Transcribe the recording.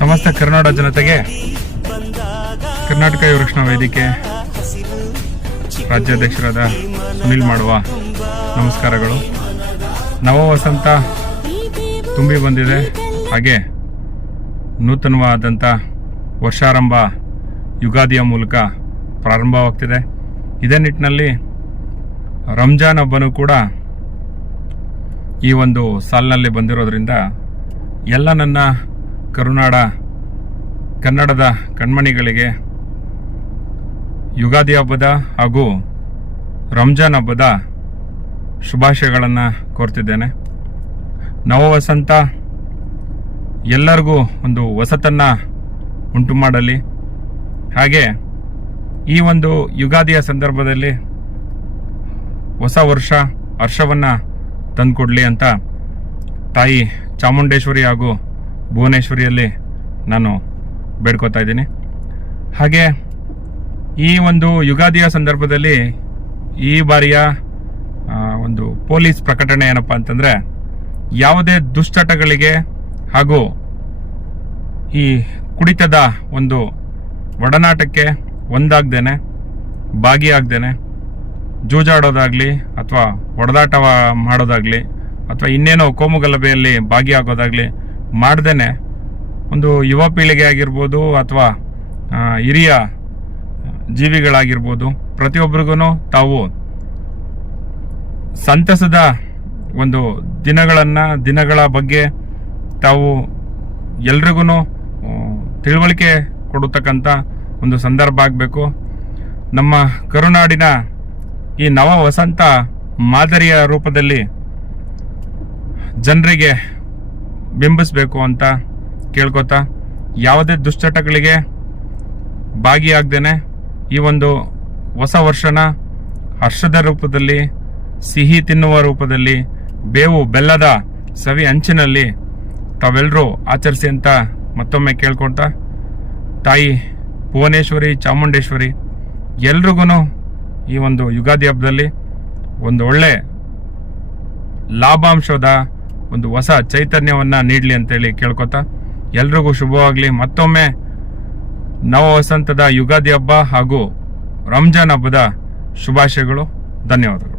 ಸಮಸ್ತ ಕರ್ನಾಟಕ ಜನತೆಗೆ ಕರ್ನಾಟಕ ಯುವ ರಕ್ಷಣಾ ವೇದಿಕೆ ರಾಜ್ಯಾಧ್ಯಕ್ಷರಾದ ಸುನಿಲ್ ಮಾಡುವ ನಮಸ್ಕಾರಗಳು. ನವ ವಸಂತ ತುಂಬಿ ಬಂದಿದೆ. ಹಾಗೆ ನೂತನವಾದಂಥ ವರ್ಷಾರಂಭ ಯುಗಾದಿಯ ಮೂಲಕ ಪ್ರಾರಂಭವಾಗ್ತಿದೆ. ಇದೇ ನಿಟ್ಟಿನಲ್ಲಿ ರಂಜಾನ್ ಹಬ್ಬನೂ ಕೂಡ ಈ ಒಂದು ಸಾಲಿನಲ್ಲಿ ಬಂದಿರೋದ್ರಿಂದ ಎಲ್ಲ ನನ್ನ ಕನ್ನಡದ ಕಣ್ಮಣಿಗಳಿಗೆ ಯುಗಾದಿ ಹಬ್ಬದ ಹಾಗೂ ರಂಜಾನ್ ಹಬ್ಬದ ಶುಭಾಶಯಗಳನ್ನು ಕೋರ್ತಿದ್ದೇನೆ. ನವ ವಸಂತ ಎಲ್ಲರಿಗೂ ಒಂದು ಹೊಸತನ್ನು ಉಂಟು ಮಾಡಲಿ. ಹಾಗೆ ಈ ಒಂದು ಯುಗಾದಿಯ ಸಂದರ್ಭದಲ್ಲಿ ಹೊಸ ವರ್ಷ ಹರ್ಷವನ್ನು ತಂದುಕೊಡ್ಲಿ ಅಂತ ತಾಯಿ ಚಾಮುಂಡೇಶ್ವರಿ ಹಾಗೂ ಭುವನೇಶ್ವರಿಯಲ್ಲಿ ನಾನು ಬೇಡ್ಕೋತಾ ಇದ್ದೀನಿ. ಹಾಗೆ ಈ ಒಂದು ಯುಗಾದಿಯ ಸಂದರ್ಭದಲ್ಲಿ ಈ ಬಾರಿಯ ಒಂದು ಪೊಲೀಸ್ ಪ್ರಕಟಣೆ ಏನಪ್ಪ ಅಂತಂದರೆ, ಯಾವುದೇ ದುಶ್ಚಟಗಳಿಗೆ ಹಾಗೂ ಈ ಕುಡಿತದ ಒಂದು ಒಡನಾಟಕ್ಕೆ ಒಂದಾಗ್ದೇನೆ ಭಾಗಿಯಾಗ್ದೇನೆ ಜೂಜಾಡೋದಾಗಲಿ ಅಥವಾ ಹೊಡೆದಾಟ ಮಾಡೋದಾಗಲಿ ಅಥವಾ ಇನ್ನೇನೋ ಕೋಮುಗಲಭೆಯಲ್ಲಿ ಭಾಗಿಯಾಗೋದಾಗಲಿ ಮಾಡ್ದೇನೆ ಒಂದು ಯುವ ಪೀಳಿಗೆ ಆಗಿರ್ಬೋದು ಅಥವಾ ಹಿರಿಯ ಜೀವಿಗಳಾಗಿರ್ಬೋದು ಪ್ರತಿಯೊಬ್ಬರಿಗೂ ತಾವು ಸಂತಸದ ಒಂದು ದಿನಗಳ ಬಗ್ಗೆ ತಾವು ಎಲ್ರಿಗೂ ತಿಳುವಳಿಕೆ ಕೊಡತಕ್ಕಂಥ ಒಂದು ಸಂದರ್ಭ ಆಗಬೇಕು. ನಮ್ಮ ಕರುನಾಡಿನ ಈ ನವ ವಸಂತ ಮಾದರಿಯ ರೂಪದಲ್ಲಿ ಜನರಿಗೆ ಬಿಂಬಿಸಬೇಕು ಅಂತ ಕೇಳ್ಕೊತಾ, ಯಾವುದೇ ದುಶ್ಚಟಗಳಿಗೆ ಭಾಗಿಯಾಗ್ದೇನೆ ಈ ಒಂದು ಹೊಸ ವರ್ಷನ ಹರ್ಷದ ರೂಪದಲ್ಲಿ, ಸಿಹಿ ತಿನ್ನುವ ರೂಪದಲ್ಲಿ, ಬೇವು ಬೆಲ್ಲದ ಸವಿ ಅಂಚಿನಲ್ಲಿ ತಾವೆಲ್ಲರೂ ಆಚರಿಸಿ ಅಂತ ಮತ್ತೊಮ್ಮೆ ಕೇಳ್ಕೊಳ್ತಾ, ತಾಯಿ ಭುವನೇಶ್ವರಿ ಚಾಮುಂಡೇಶ್ವರಿ ಎಲ್ರಿಗೂ ಈ ಒಂದು ಯುಗಾದಿ ಹಬ್ಬದಲ್ಲಿ ಒಂದು ಒಳ್ಳೆ ಲಾಭಾಂಶದ ಒಂದು ಹೊಸ ಚೈತನ್ಯವನ್ನು ನೀಡಲಿ ಅಂತೇಳಿ ಕೇಳ್ಕೊತಾ, ಎಲ್ರಿಗೂ ಶುಭವಾಗಲಿ. ಮತ್ತೊಮ್ಮೆ ನವ ವಸಂತದ ಯುಗಾದಿ ಹಬ್ಬ ಹಾಗೂ ರಂಜಾನ್ ಹಬ್ಬದ ಶುಭಾಶಯಗಳು. ಧನ್ಯವಾದಗಳು.